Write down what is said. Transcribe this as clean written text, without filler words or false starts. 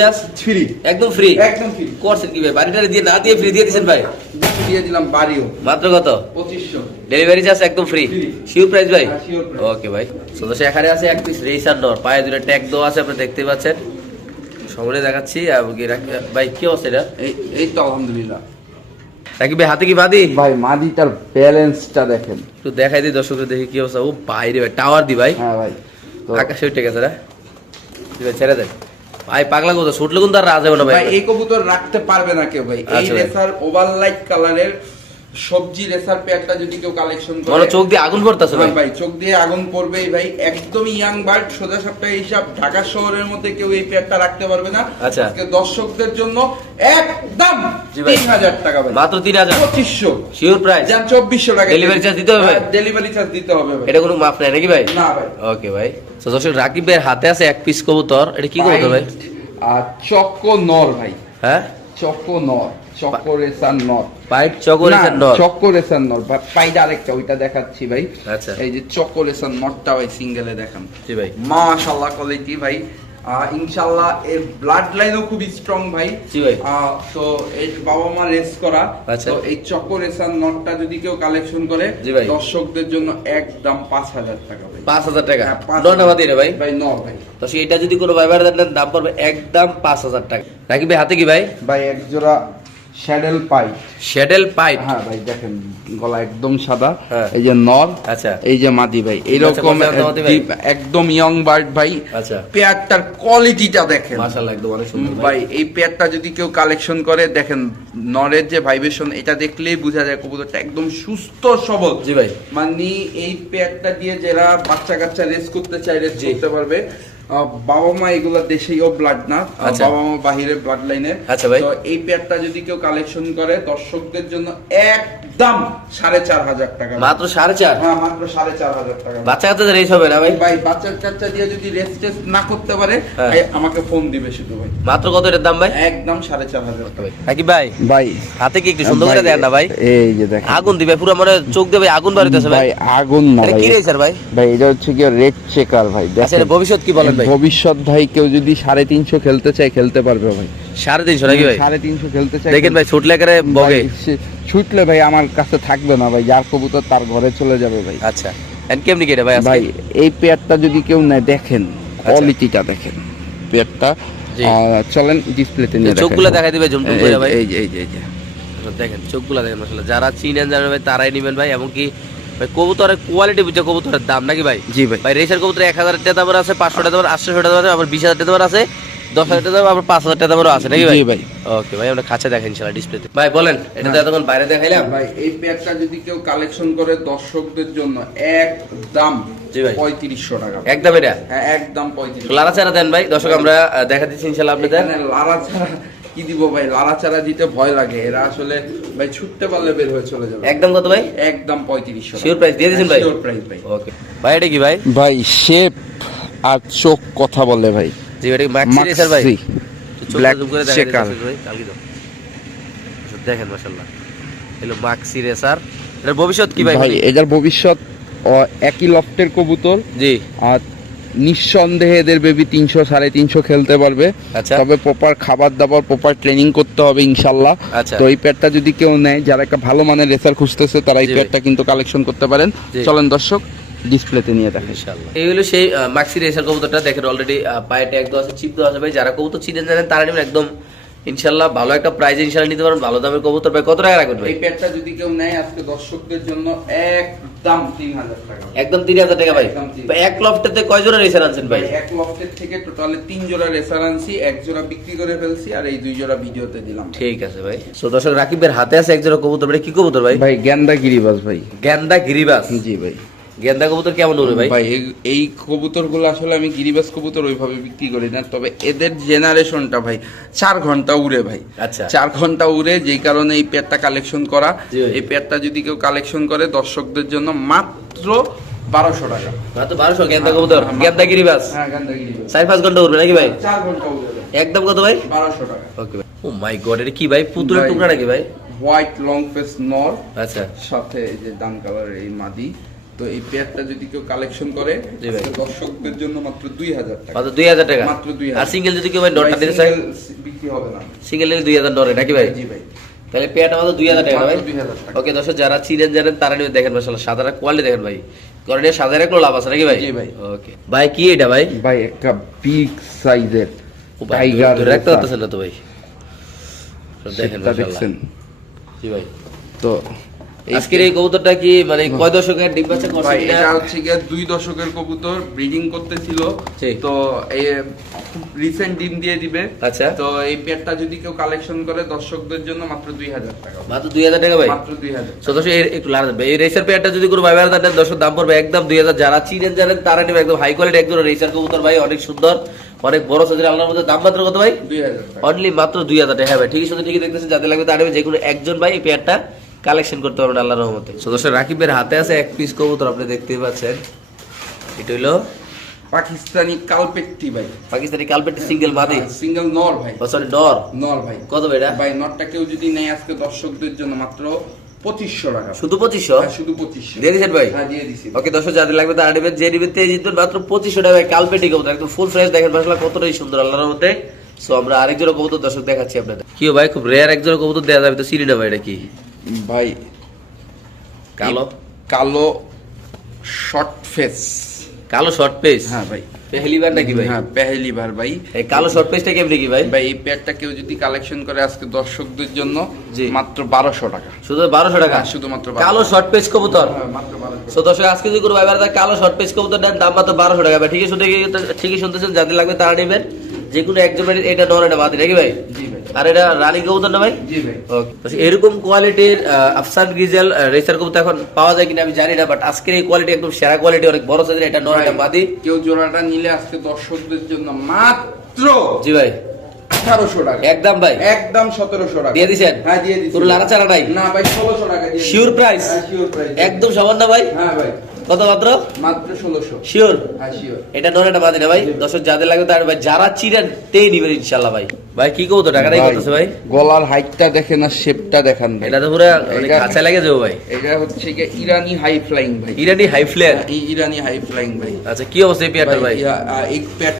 Just free, একদম free, একদম free করছেন কি ভাই? বাড়িটা দিয়ে না দিয়ে ফ্রি দিয়ে দিয়েছেন ভাই? দিয়ে দিলাম বাড়িও। মাত্র কত? 2500 ডেলিভারি চার্জ একদম ফ্রি, শিওর প্রাইস ভাই? Sure price. ওকে ভাই। সো দর্শক এখানে আছে এক পিস রেসার নর, পায়ে দুটো ট্যাগ দেওয়া আছে, আপনি দেখতে পাচ্ছেন। সামনে দেখাচ্ছি ভাই, কি অবস্থা এটা? এই তো আলহামদুলিল্লাহ। রাকিব ভাই হাতে কি বাদি ভাই মাদিটার ব্যালেন্সটা দেখেন, একটু দেখাই দিই দর্শকদের, দেখি কি অবস্থা। ও বাইরে ভাই টাওয়ার দি ভাই, হ্যাঁ ভাই তো আকাশে উঠে গেছে রে ভাই, ছেড়ে দেন ভাই। পাগলা কথা ছুটলে কিন্তু আর রাজ হবে না ভাই। ভাই এই কবুতর রাখতে পারবে না কেউ ভাই। এই আচ্ছা ভাই। রেসার ওভারলাইট কালারের সবজি রেসার পেয়ারটা যদি কেউ কালেকশন করে, মনে চোখ দিয়ে আগুন পড়তেছে ভাই। হ্যাঁ ভাই চোখ দিয়ে আগুন পড়বেই ভাই। একদমই ইয়াং বার্ড, সোজা সাপটা হিসাব। ঢাকা শহরের মধ্যে কেউ এই পেয়ারটা রাখতে পারবে না। আচ্ছা। আজকে দর্শকদের জন্য একদম জি ভাই। 3000 টাকা ভাই, মাত্র 3000, 2500 শিওর প্রাইস। জান 2400 টাকা ডেলিভারি চার্জ দিতে হবে ভাই? ডেলিভারি চার্জ দিতে হবে ভাই। এটা কোনো মাপ নাই নাকি ভাই? না ভাই। ওকে ভাই। তো দর্শক রাকিব ভাইয়ের হাতে আছে এক পিস কবুতর, এটা কি কবুতর ভাই? আর চক্কো নর ভাই, হ্যাঁ চক্কো নর, চক্কো রেসার নর। পাইপ চকোরেশন নর, চক্কো রেসার নর পাইটা আরেকটা, ওইটা দেখাচ্ছি ভাই। আচ্ছা। এই যে চক্কো রেসার নরটা ভাই সিঙ্গেলে দেখান। জি ভাই। মাশাআল্লাহ কোয়ালিটি ভাই। ইনশাআল্লাহ এর ব্লাড লাইনও খুব স্ট্রং ভাই। জি ভাই। তো এই বাবা মা রেস করা। আচ্ছা। তো এই চক্কো রেসার নটটা যদি কেউ কালেকশন করে, জি ভাই। দর্শকদের জন্য একদম 5000 টাকা ভাই। 5000 টাকা হ্যাঁ, 5000 নর না বাদি রে ভাই? ভাই নর ভাই। তো এটা যদি কোনো ভাই ভাইরা দেন, দাম পড়বে একদম 5000 টাকা। রাকিব ভাই হাতে কি ভাই? ভাই এক জোড়া শ্যাডেল পাইপ। শ্যাডেল পাইপ, হ্যাঁ ভাই দেখেন গলা একদম সাদা। হ্যাঁ। এই যে নর, আচ্ছা। এই যে মাদি ভাই, এইরকম মাদি ভাই? একদম ইয়ং বার্ড ভাই। আচ্ছা। পেয়ারটার কোয়ালিটিটা দেখেন মাশাআল্লাহ, একদম অনেক সুন্দর ভাই। এই পেয়ারটা যদি কেউ কালেকশন করে, দেখেন নরের যে ভাইব্রেশন, এটা দেখলেই বোঝা যায় কবুতরটা একদম সুস্থ সবল। জি ভাই। মানে এই পেয়ারটা দিয়ে যারা বাচ্চা কাচ্চা রেস করতে চায়, রেস জি। করতে পারবে। বাবা মা এগুলা দেশেও ব্লাড না, আচ্ছা। বাবা মা বাহিরের ব্লাড লাইনের। আচ্ছা ভাই। তো এই পেয়ারটা যদি কেউ কালেকশন করে, দর্শকদের জন্য একদম 4500 টাকা। মাত্র 4.5? হ্যাঁ মাত্র 4500 টাকা। বাচ্চা কাচ্চাদের রেস হবে না ভাই? ভাই বাচ্চা কাচ্চা দিয়ে যদি রেস টেস্ট না করতে পারে, হ্যাঁ। এই আমাকে ফোন দিবে শুধু ভাই। মাত্র কত এটার দাম ভাই? একদম 4500 টাকা। রাকিব ভাই ভাই হাতে কি একটু সুন্দর করে দেন না ভাই? এই যে দেখেন আগুন দিবে পুরো, মানে চোখ দিয়ে ভাই আগুন বাড়িতেছে ভাই। ভাই আগুন না এটা ভাই। কি রেসার ভাই? ভাই এটা হচ্ছে কি রেড চেকার ভাই। আচ্ছা, এটা ভবিষ্যৎ কি বলেন ভাই? ভবিষ্যৎ ভাই কেউ যদি 350 খেলতে চায় খেলতে পারবে ভাই। 350 নাকি ভাই? 350 খেলতে চায়। দেখেন ভাই ছুটলে করে বগে। ছুটলে ভাই আমার কাছে থাকবে না ভাই, যার কবুতর তার ঘরে চলে যাবে ভাই। আচ্ছা, এন্ড কেমনি কেটে ভাই আজকে? ভাই এই পেয়ারটা যদি কেউ নেয়, দেখেন কোয়ালিটিটা দেখেন পেয়ারটা। জি। চলেন ডিসপ্লেতে নিয়ে চোখগুলো দেখাই দিবে ঝুমঝুম করে ভাই। এই যে এই যে এই যে দেখেন চোখগুলো দেখেন, মাশাআল্লাহ। যারা চিনেন জানেন ভাই তারাই নেবেন ভাই। এবং কি ভাই কবুতরের কোয়ালিটি বুঝে কবুতরের দাম নাকি ভাই? জি ভাই। ভাই রেসার কবুতর 1000 টাকা দামের আছে, 500 টাকা দামের, 800 টাকা দামের, আবার 20000 টাকা দামের আছে, 10000 টাকা দামের, আবার 5000 টাকা দামেরও আছে নাকি ভাই? জি ভাই। ওকে ভাই, আমরা খাঁচা দেখাই ইনশাআল্লাহ ডিসপ্লেতে। ভাই বলেন, এটা তো এতক্ষণ বাইরে দেখাইলাম। ভাই এই পেয়ারটা যদি কেউ কালেকশন করে, দর্শকদের জন্য একদম জি ভাই। 3500 টাকা। একদম এটা হ্যাঁ একদম 3500। লারা চারা দেন ভাই, দর্শক আমরা দেখা দিচ্ছি ইনশাআল্লাহ আপনাদের। এখানে লারা ছাড়া কি দিব ভাই? লারা ছাড়া দিতে ভয় লাগে। এরা আসলে ভাই ছুটতে পারলে বের হয়ে চলে যাবে। একদম কত ভাই? একদম 3500। শিওর প্রাইস দিয়ে দিয়েছেন ভাই? শিওর প্রাইস ভাই। ওকে ভাই, এটা কি ভাই? ভাই শেপ আর চোখ কথা বলে ভাই। জি, এটা ম্যাক্সি রেসার ভাই। মাক্সি। চোখটা ব্ল্যাক জুম করে দেখাই চেকার। দিতেছে ভাই, কালকে দাও। আচ্ছা, দেখেন মাশাআল্লাহ, হলো মাক্সি রেসার। এর ভবিষ্যৎ কি ভাই? ভাই এটার ভবিষ্যৎ একই লফটের কবুতর। জি। আর নিঃসন্দেহে এদের বেবি 300 350 খেলতে পারবে। আচ্ছা। তবে প্রপার খাবার দাবার, প্রপার ট্রেনিং করতে হবে ইনশাল্লাহ। আচ্ছা। তো এই পেয়ারটা যদি কেউ নেয়, যারা একটা ভালো মানের রেসার খুঁজতেছে, তারা এই জি ভাই। পেয়ারটা কিন্তু কালেকশন করতে পারেন। জি। চলেন দর্শক ডিসপ্লেতে নিয়ে দেখেন। ইনশাআল্লাহ এই হলো সেই মাক্সি রেসার কবুতরটা। দেখেন অলরেডি পায়ে ট্যাগ দেওয়া আছে, চিপ দেওয়া আছে ভাই। যারা কবুতর চিনেন জানেন তারা নেবেন একদম ইনশাআল্লাহ ভালো একটা প্রাইজে ইনশাআল্লাহ নিতে পারেন, ভালো দামের কবুতর। ভাই কত টাকা রাখবেন ভাই? এই পেয়ারটা যদি কেউ নেয়, আজকে দর্শকদের জন্য একদম 3000 টাকা। একদম 3000 টাকা ভাই। একদম 3000 ভাই এক লফটেতে কয় জোড়া রেসার আনছেন ভাই? এক লফটের থেকে টোটালি 3 জোড়া রেসার আনছি, 1 জোড়া বিক্রি করে ফেলছি, আর এই 2 জোড়া ভিডিওতে দিলাম। ঠিক আছে ভাই। সো দর্শক রাকিবের হাতে আছে এক জোড়া কবুতর। ভাই কি কবুতর ভাই? ভাই গেন্দা গিরিবাজ ভাই। গেন্দা গিরিবাস। জি ভাই। গেন্দা কবুতর কেমন উড়ে ভাই? ভাই এই কবুতরগুলো আসলে আমি গিরিবাজ কবুতর ওইভাবে বিক্রি করি না, তবে এদের জেনারেশনটা ভাই 4 ঘন্টা উড়ে ভাই। আচ্ছা। 4 ঘন্টা উড়ে, যেই কারণে এই পেয়ারটা কালেকশন করা। জি ভাই। এই পেয়ারটা যদি কেউ কালেকশন করে, দর্শকদের জন্য মাত্র 1200 টাকা। মাত্র 1200 গেন্দা কবুতর, গেন্দা গিরিবাস। হ্যাঁ গেন্দা গিরিবাজ 4-5 ঘন্টা উড়বে নাকি ভাই? 4 ঘন্টা উড়ে ভাই। একদম কত ভাই? 1200 টাকা। ওকে ভাই। ও মাই গড, এটা কি ভাই? পুতুলের টুকরা নাকি ভাই? হোয়াইট লং ফেস নর, আচ্ছা। সাথে এই যে ডান কালার এই মাদি। তো এই পেয়ারটা যদি কেউ কালেকশন করে জি ভাই। আজকে দর্শকদের জন্য মাত্র 2000 টাকা। মাত্র 2000 টাকা। মাত্র 2000। আর সিঙ্গেল যদি কেউ ভাই নটটা দিতে চায় Single বিক্রি হবে না। সিঙ্গেল 2000 ডরে নাকি ভাই? জি ভাই। তাহলে পেয়ারটা মাত্র 2000 টাকা না ভাই? মাত্র 2000 টাকা। ওকে দর্শক যারা চিনেন জানেন তারা নিয়ে দেখেন মাশাআল্লাহ সাদাটা কোয়ালিটি দেখেন ভাই। কারণ এটা সাদা রাখলেও লাভ আছে নাকি ভাই? জি ভাই। ওকে ভাই কি এটা ভাই? ভাই একটা বিগ সাইজের ও ভাই, টাইগার ধরে রাখতে পারতেছেন না তো ভাই। সব দেখেন মাশাআল্লাহ। দেখছেন জি ভাই। তো আজকের এই কবুতরটা কি মানে কয় দশকের ডিম বাচ্চা করছে ভাই কিনা? এটা হচ্ছে গিয়ে 2 দশকের কবুতর ব্রিডিং করতেছিল। জি। তো এই রিসেন্ট ডিম দিয়ে দিবে। আচ্ছা। তো এই পেয়ারটা যদি কেউ কালেকশন করে দর্শকদের জন্য মাত্র 2000 টাকা। মাত্র 2000 টাকা ভাই। মাত্র 2000। তো দর্শক একটু লাড়া দেবে এই রেসার পেয়ারটা যদি কোনো ভাই ভাড়া দেন দর্শক দাম পড়বে একদম 2000। যারা চিনেন জানেন তারা নেবে একদম হাই কোয়ালিটি একদম রেসার কবুতর ভাই, অনেক সুন্দর অনেক বড় সাইজের আল্লাহর মধ্যে। দাম মাত্র কত ভাই? 2000 টাকা। অনলি মাত্র 2000 টাকা। হ্যাঁ ভাই ঠিকই শুধু ঠিকই দেখতেছেন, যাদের লাগবে তার যে কোনো একজন ভাই এই পেয়ারটা কালেকশন করতে পারবেন আল্লাহর রহমতে। তো দর্শক রাকিবের হাতে আছে এক পিস কবুতর, আপনি দেখতেই পাচ্ছেন। এটা হলো পাকিস্তানি কালপেট্টি ভাই। পাকিস্তানি কালপেট সিঙ্গেল মাদি, সিঙ্গেল নর ভাই। সরি নর। নর ভাই। কত ভাই এটা? ভাই নরটা কেউ যদি নেয় আজকে দর্শকদের জন্য মাত্র 2500 টাকা। শুধু 2500? হ্যাঁ, শুধু 2500 দিয়ে দিয়েছেন ভাই? হ্যাঁ দিয়ে দিছি। ওকে দর্শক যাদের লাগবে তারা নেবেন, যে নেবেন তেজ জিতবেন মাত্র 2500 টাকা। কালপেটি কবুতর একদম ফুল ফ্রেশ, দেখেন মাশাআল্লাহ কতটাই সুন্দর আল্লাহর মধ্যে। সো আমরা আরেকজন কবুতর দর্শক দেখাচ্ছি আপনাদের। কি ভাই খুব রেয়ার একজন কবুতর দেয়া যাবে তো চিনি না ভাই, এটা কি? ভাই কালো কালো শর্ট ফেস। কালো শর্ট পেস? হ্যাঁ ভাই। পেহলি বার নাকি ভাই? হ্যাঁ পেহেলি বার ভাই। এই কালো শর্ট পেসটা কেমনি কি ভাই? ভাই এই পেয়ারটা কেউ যদি কালেকশন করে আজকে দর্শকদের জন্য জি। মাত্র 1200 টাকা। শুধু 1200 টাকা? হ্যাঁ, শুধুমাত্র 1200 কালো শর্ট পেস কবুতর। হ্যাঁ, মাত্র 1200 সো দর্শক আজকে যদি কোনো ভাই ভাড়া কালো শর্ট পেস কবুতর নেন দাম মাত্র 1200 টাকা ভাই। ঠিকই শুনতেছেন, যাদের লাগবে তারা নেবেন যে কোনো একজন ভাই। এটা নর এটা বাদি নাকি ভাই? জি ভাই। আর এটা রানী কবুতর না ভাই? জি ভাই। ওকে এরকম কোয়ালিটির আফসান গ্রিজেল রেসার কবুতর এখন পাওয়া যায় কিনা আমি জানি না, বাট আজকের এই কোয়ালিটি একদম সেরা কোয়ালিটি, অনেক বড় সাইজের। এটা নর এটা বাদি। কেউ জোড়াটা নিলে আজকে দর্শকদের জন্য মাত্র জি ভাই 1800 টাকা। একদম ভাই একদম 1700 টাকা। দিয়ে দিছেন? হ্যাঁ দিয়ে দিছি। কোনো লাড়াচাড়া নাই? না ভাই 1600 টাকা দিয়ে দিছি। Sure price? হ্যাঁ শিওর প্রাইস। একদম সমান না ভাই? হ্যাঁ ভাই কত মাত্র? মাত্র 1600। শিওর? হ্যাঁ শিওর। এটা নর এটা বাদি না ভাই? দর্শক যাদের লাগবে তার ভাই যারা চিনেন তেই নিবেন ইনশাআল্লাহ ভাই। ভাই কি কবুতর টাকাটাই করতেছে ভাই? গলার হাইটটা দেখেন আর শেপটা দেখেন ভাই। এটা তো পুরো অনেক এটা- কাঁচা লাগে যাবো ভাই। এটা হচ্ছে কি ইরানি হাই ফ্লাইং ভাই। ইরানি হাই ফ্লেয়ার। ইরানি হাই ফ্লাইং ভাই। আচ্ছা কি অবস্থা এই পেয়ারটার ভাই? এই পেয়ার